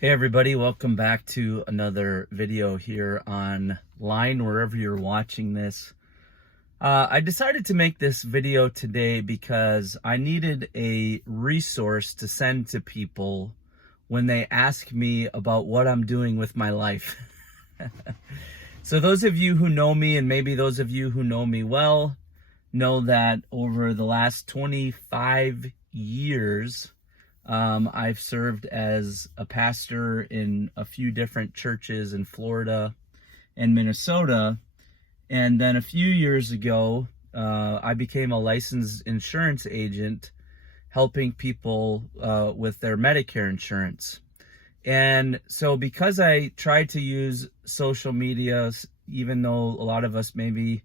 Hey everybody, welcome back to another video here online, wherever you're watching this. I decided to make this video today because I needed a resource to send to people when they ask me about what I'm doing with my life. So those of you who know me, and maybe those of you who know me well, know that over the last 25 years, I've served as a pastor in a few different churches in Florida and Minnesota. And then a few years ago, I became a licensed insurance agent helping people with their Medicare insurance. And so because I tried to use social media, even though a lot of us maybe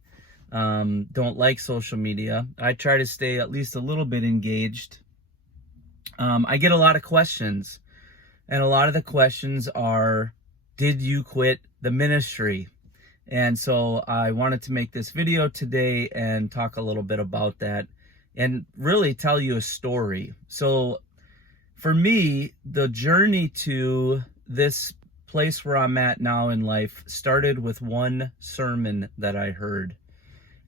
don't like social media, I try to stay at least a little bit engaged. I get a lot of questions, and a lot of the questions are, did you quit the ministry? And so I wanted to make this video today and talk a little bit about that and really tell you a story. So for me, the journey to this place where I'm at now in life started with one sermon that I heard.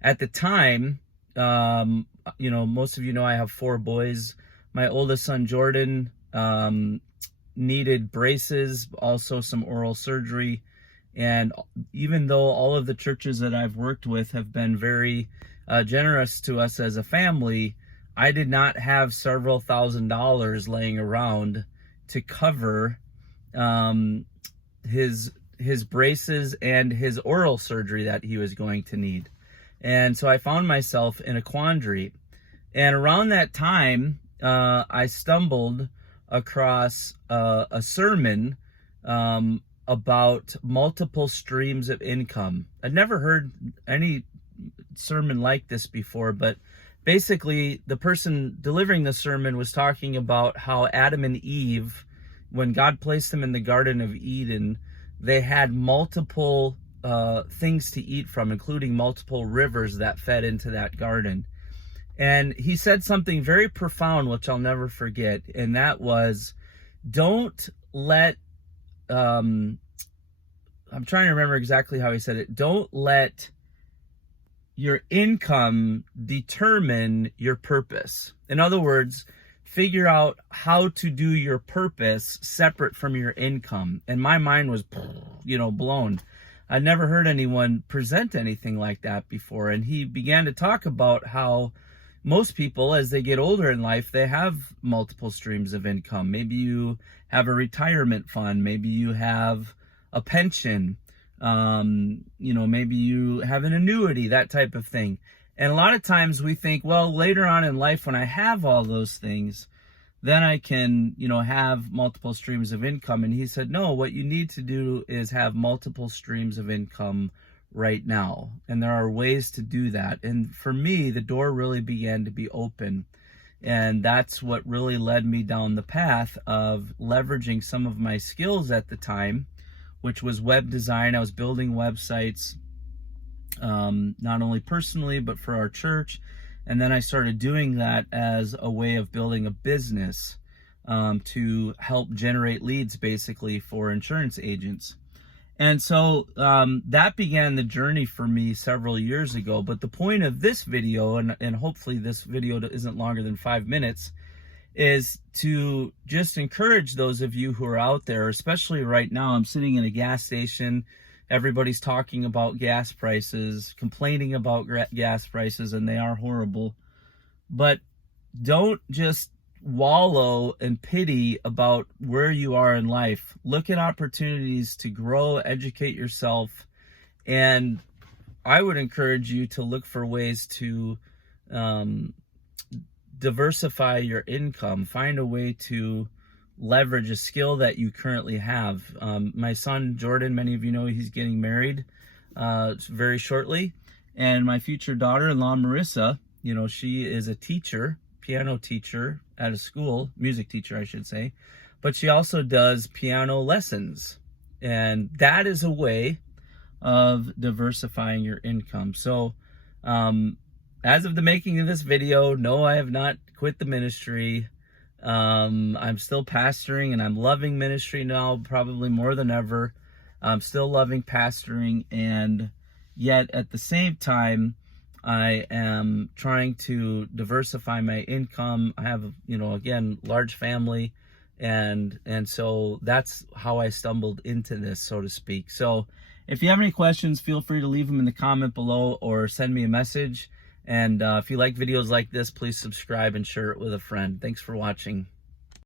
At the time, most of you know I have 4 boys. My oldest son, Jordan, needed braces, also some oral surgery. And even though all of the churches that I've worked with have been very generous to us as a family, I did not have several $1,000s laying around to cover his braces and his oral surgery that he was going to need. And so I found myself in a quandary. And around that time, I stumbled across a sermon about multiple streams of income. I'd never heard any sermon like this before, but basically the person delivering the sermon was talking about how Adam and Eve, when God placed them in the Garden of Eden, they had multiple things to eat from, including multiple rivers that fed into that garden. And he said something very profound, which I'll never forget, and that was, don't let, I'm trying to remember exactly how he said it, don't let your income determine your purpose. In other words, figure out how to do your purpose separate from your income. And my mind was, blown. I'd never heard anyone present anything like that before. And he began to talk about how most people, as they get older in life, they have multiple streams of income. Maybe you have a retirement fund. Maybe you have a pension. Maybe you have an annuity, that type of thing. And a lot of times we think, well, later on in life, when I have all those things, then I can, have multiple streams of income. And he said, no, what you need to do is have multiple streams of income right now. And there are ways to do that. And for me, the door really began to be open. And that's what really led me down the path of leveraging some of my skills at the time, which was web design. I was building websites, not only personally, but for our church. And then I started doing that as a way of building a business to help generate leads, basically, for insurance agents. And so that began the journey for me several years ago. But the point of this video, and hopefully this video isn't longer than 5 minutes, is to just encourage those of you who are out there, especially right now. I'm sitting in a gas station. Everybody's talking about gas prices, complaining about gas prices, and they are horrible. But don't just wallow in pity about where you are in life. Look at opportunities to grow, educate yourself, and I would encourage you to look for ways to diversify your income. Find a way to leverage a skill that you currently have. My son Jordan, many of you know, he's getting married very shortly, and my future daughter-in-law Marissa, she is a teacher, piano teacher at a school, music teacher I should say, but she also does piano lessons, and that is a way of diversifying your income. So as of the making of this video, no, I have not quit the ministry. I'm still pastoring, and I'm loving ministry now, probably more than ever. I'm still loving pastoring, and yet at the same time, I am trying to diversify my income. I have, again, large family, and so that's how I stumbled into this, so to speak. So if you have any questions, feel free to leave them in the comment below or send me a message. And if you like videos like this, please subscribe and share it with a friend. Thanks for watching.